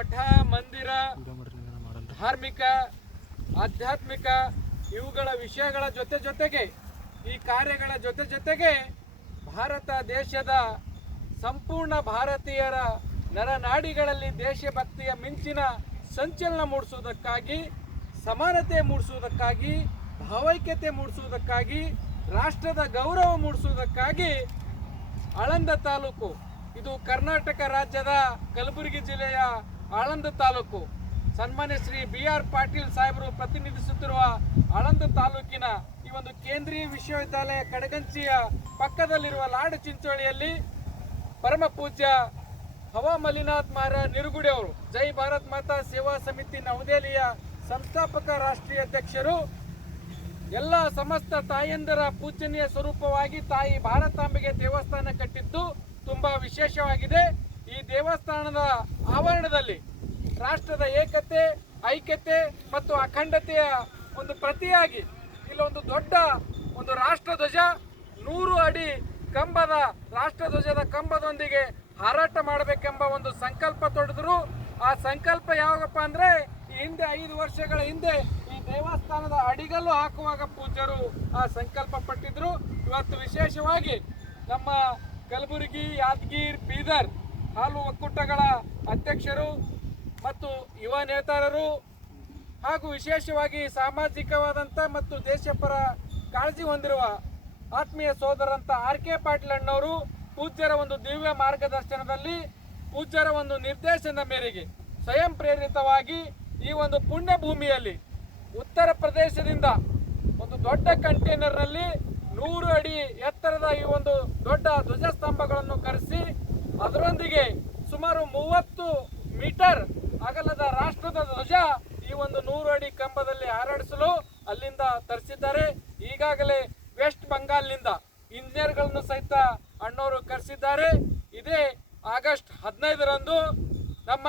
ಮಠ ಮಂದಿರ ಧಾರ್ಮಿಕ ಆಧ್ಯಾತ್ಮಿಕ ಇವುಗಳ ವಿಷಯಗಳ ಜೊತೆ ಜೊತೆಗೆ ಈ ಕಾರ್ಯಗಳ ಜೊತೆ ಜೊತೆಗೆ ಭಾರತ ದೇಶದ ಸಂಪೂರ್ಣ ಭಾರತೀಯರ ನರನಾಡಿಗಳಲ್ಲಿ ದೇಶಭಕ್ತಿಯ ಮಿಂಚಿನ ಸಂಚಲನ ಮೂಡಿಸುವುದಕ್ಕಾಗಿ ಸಮಾನತೆ ಮೂಡಿಸುವುದಕ್ಕಾಗಿ ಭಾವೈಕ್ಯತೆ ಮೂಡಿಸುವುದಕ್ಕಾಗಿ ರಾಷ್ಟ್ರದ ಗೌರವ ಮೂಡಿಸುವುದಕ್ಕಾಗಿ ಆಳಂದ ತಾಲೂಕು ಇದು ಕರ್ನಾಟಕ ರಾಜ್ಯದ ಕಲಬುರಗಿ ಜಿಲ್ಲೆಯ ಆಳಂದ ತಾಲೂಕು ಸನ್ಮಾನ್ಯ ಶ್ರೀ ಬಿ ಆರ್ ಪಾಟೀಲ್ ಸಾಹೇಬರು ಪ್ರತಿನಿಧಿಸುತ್ತಿರುವ ಆಳಂದ ತಾಲೂಕಿನ ಈ ಒಂದು ಕೇಂದ್ರೀಯ ವಿಶ್ವವಿದ್ಯಾಲಯ ಕಡಗಂಚಿಯ ಪಕ್ಕದಲ್ಲಿರುವ ಲಾಡು ಚಿಂಚೋಳಿಯಲ್ಲಿ ಪರಮ ಪೂಜ್ಯ ಹವಾ ಮಲ್ಲಿನಾಥ್ ಮಾರ ನಿರುಗುಡೆ ಅವರು ಜೈ ಭಾರತ್ ಮಾತಾ ಸೇವಾ ಸಮಿತಿ ನವದೆಹಲಿಯ ಸಂಸ್ಥಾಪಕ ರಾಷ್ಟ್ರೀಯ ಅಧ್ಯಕ್ಷರು ಎಲ್ಲ ಸಮಸ್ತ ತಾಯಂದರ ಪೂಜನೀಯ ಸ್ವರೂಪವಾಗಿ ತಾಯಿ ಭಾರತಾಂಬೆಗೆ ದೇವಸ್ಥಾನ ಕಟ್ಟಿದ್ದು ತುಂಬಾ ವಿಶೇಷವಾಗಿದೆ ದೇವಸ್ಥಾನದ ಆವರಣದಲ್ಲಿ ರಾಷ್ಟ್ರದ ಏಕತೆ ಐಕ್ಯತೆ ಮತ್ತು ಅಖಂಡತೆಯ ಒಂದು ಪ್ರತಿಯಾಗಿ ಇಲ್ಲೊಂದು ದೊಡ್ಡ ಒಂದು ರಾಷ್ಟ್ರಧ್ವಜ ನೂರು ಅಡಿ ಕಂಬದ ರಾಷ್ಟ್ರಧ್ವಜದ ಕಂಬದೊಂದಿಗೆ ಹಾರಾಟ ಮಾಡಬೇಕೆಂಬ ಒಂದು ಸಂಕಲ್ಪ ತೊಡೆದರು ಆ ಸಂಕಲ್ಪ ಯಾವಾಗಪ್ಪ ಅಂದರೆ ಈ ಹಿಂದೆ ಐದು ವರ್ಷಗಳ ಹಿಂದೆ ಈ ದೇವಸ್ಥಾನದ ಅಡಿಗಲ್ಲು ಹಾಕುವಾಗ ಪೂಜ್ಯರು ಆ ಸಂಕಲ್ಪ ಪಟ್ಟಿದ್ರು ಇವತ್ತು ವಿಶೇಷವಾಗಿ ನಮ್ಮ ಕಲಬುರಗಿ ಯಾದಗಿರ್ ಬೀದರ್ ಹಾಲು ಒಕ್ಕೂಟಗಳ ಅಧ್ಯಕ್ಷರು ಮತ್ತು ಯುವ ನೇತಾರರು ಹಾಗೂ ವಿಶೇಷವಾಗಿ ಸಾಮಾಜಿಕವಾದಂಥ ಮತ್ತು ದೇಶಪರ ಕಾಳಜಿ ಹೊಂದಿರುವ ಆತ್ಮೀಯ ಸೋದರಂತ ಆರ್ ಕೆ ಪಾಟೀಲ್ ಅಣ್ಣವರು ಪೂಜ್ಯರ ಒಂದು ದಿವ್ಯ ಮಾರ್ಗದರ್ಶನದಲ್ಲಿ ಪೂಜ್ಯರ ಒಂದು ನಿರ್ದೇಶನದ ಮೇರೆಗೆ ಸ್ವಯಂ ಪ್ರೇರಿತವಾಗಿ ಈ ಒಂದು ಪುಣ್ಯ ಭೂಮಿಯಲ್ಲಿ ಉತ್ತರ ಪ್ರದೇಶದಿಂದ ಒಂದು ದೊಡ್ಡ ಕಂಟೈನರ್ನಲ್ಲಿ ನೂರು ಅಡಿ ಎತ್ತರದ ಈ ಒಂದು ದೊಡ್ಡ ಧ್ವಜಸ್ತಂಭಗಳನ್ನು ಕರೆಸಿ ಅದರೊಂದಿಗೆ ಸುಮಾರು ಮೂವತ್ತು ಮೀಟರ್ ಅಗಲದ ರಾಷ್ಟ್ರದ ಧ್ವಜ ಈ ಒಂದು ನೂರು ಅಡಿ ಕಂಬದಲ್ಲಿ ಹಾರಾಡಿಸಲು ಅಲ್ಲಿಂದ ತರಿಸಿದ್ದಾರೆ ಈಗಾಗಲೇ ವೆಸ್ಟ್ ಬಂಗಾಲ್ನಿಂದ ಇಂಜಿನಿಯರ್ಗಳನ್ನು ಸಹಿತ ಅಣ್ಣವರು ಕರೆಸಿದ್ದಾರೆ ಇದೇ ಆಗಸ್ಟ್ ಹದಿನೈದರಂದು ನಮ್ಮ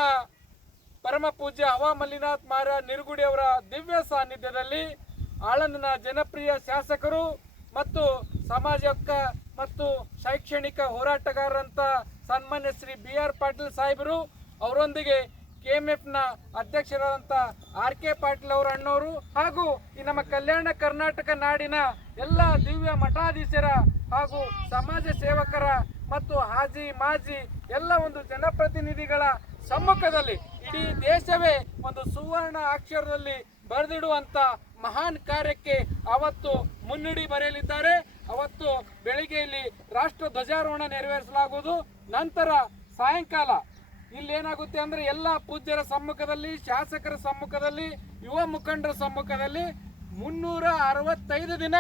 ಪರಮ ಪೂಜ್ಯ ಹವಾ ಮಲ್ಲಿನಾಥ್ ಮಾರ ನಿರ್ಗುಡಿ ಅವರ ದಿವ್ಯ ಸಾನ್ನಿಧ್ಯದಲ್ಲಿ ಆಳಂದಿನ ಜನಪ್ರಿಯ ಶಾಸಕರು ಮತ್ತು ಸಮಾಜಕ್ಕ ಮತ್ತು ಶೈಕ್ಷಣಿಕ ಹೋರಾಟಗಾರರಂತ ಸನ್ಮಾನ್ಯ ಶ್ರೀ ಬಿ ಆರ್ ಪಾಟೀಲ್ ಸಾಹೇಬರು ಅವರೊಂದಿಗೆ ಕೆ ಎಂ ನ ಅಧ್ಯಕ್ಷರಾದಂಥ ಆರ್ ಕೆ ಪಾಟೀಲ್ ಅವರ ಅಣ್ಣವರು ಹಾಗೂ ಈ ನಮ್ಮ ಕಲ್ಯಾಣ ಕರ್ನಾಟಕ ನಾಡಿನ ಎಲ್ಲ ದಿವ್ಯ ಮಠಾಧೀಶರ ಹಾಗೂ ಸಮಾಜ ಸೇವಕರ ಮತ್ತು ಹಾಜಿ ಮಾಜಿ ಎಲ್ಲ ಒಂದು ಜನಪ್ರತಿನಿಧಿಗಳ ಸಮ್ಮುಖದಲ್ಲಿ ಇಡೀ ದೇಶವೇ ಒಂದು ಸುವರ್ಣ ಅಕ್ಷರದಲ್ಲಿ ಬರೆದಿಡುವಂಥ ಮಹಾನ್ ಕಾರ್ಯಕ್ಕೆ ಅವತ್ತು ಮುನ್ನುಡಿ ಬರೆಯಲಿದ್ದಾರೆ ಅವತ್ತು ಬೆಳಿಗ್ಗೆ ಇಲ್ಲಿ ರಾಷ್ಟ್ರ ಧ್ವಜಾರೋಹಣ ನೆರವೇರಿಸಲಾಗುವುದು ನಂತರ ಸಾಯಂಕಾಲ ಇಲ್ಲಿ ಏನಾಗುತ್ತೆ ಅಂದ್ರೆ ಎಲ್ಲ ಪೂಜ್ಯರ ಸಮ್ಮುಖದಲ್ಲಿ ಶಾಸಕರ ಸಮ್ಮುಖದಲ್ಲಿ ಯುವ ಮುಖಂಡರ ಸಮ್ಮುಖದಲ್ಲಿ ಮುನ್ನೂರ ಅರವತ್ತೈದು ದಿನ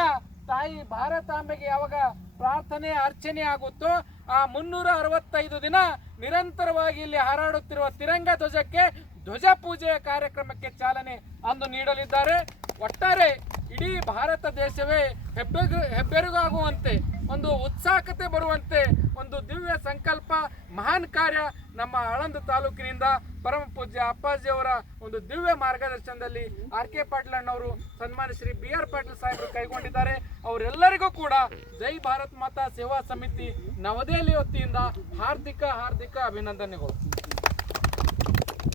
ತಾಯಿ ಭಾರತಾಂಬೆಗೆ ಯಾವಾಗ ಪ್ರಾರ್ಥನೆ ಅರ್ಚನೆ ಆಗುತ್ತೋ ಆ ಮುನ್ನೂರ ಅರವತ್ತೈದು ದಿನ ನಿರಂತರವಾಗಿ ಇಲ್ಲಿ ಹಾರಾಡುತ್ತಿರುವ ತಿರಂಗ ಧ್ವಜಕ್ಕೆ ಧ್ವಜ ಪೂಜೆಯ ಕಾರ್ಯಕ್ರಮಕ್ಕೆ ಚಾಲನೆ ಅಂದು ನೀಡಲಿದ್ದಾರೆ ಒಟ್ಟಾರೆ ಇಡೀ ಭಾರತ ದೇಶವೇ ಹೆಬ್ಬೆಗು ಹೆಬ್ಬೆರುಗಾಗುವಂತೆ ಒಂದು ಉತ್ಸಾಹಕತೆ ಬರುವಂತೆ ಒಂದು ದಿವ್ಯ ಸಂಕಲ್ಪ ಮಹಾನ್ ಕಾರ್ಯ ನಮ್ಮ ಆಳಂದ ತಾಲೂಕಿನಿಂದ ಪರಮ ಪೂಜ್ಯ ಅಪ್ಪಾಜಿಯವರ ಒಂದು ದಿವ್ಯ ಮಾರ್ಗದರ್ಶನದಲ್ಲಿ ಆರ್ ಕೆ ಪಾಟೀಲಣ್ಣವರು ಸನ್ಮಾನ ಶ್ರೀ ಬಿ ಆರ್ ಪಾಟೀಲ್ ಸಾಹೇಬರು ಕೈಗೊಂಡಿದ್ದಾರೆ ಅವರೆಲ್ಲರಿಗೂ ಕೂಡ ಜೈ ಭಾರತ್ ಮಾತಾ ಸೇವಾ ಸಮಿತಿ ನವದೆಹಲಿ ವತಿಯಿಂದ ಹಾರ್ದಿಕ ಹಾರ್ದಿಕ ಅಭಿನಂದನೆಗಳು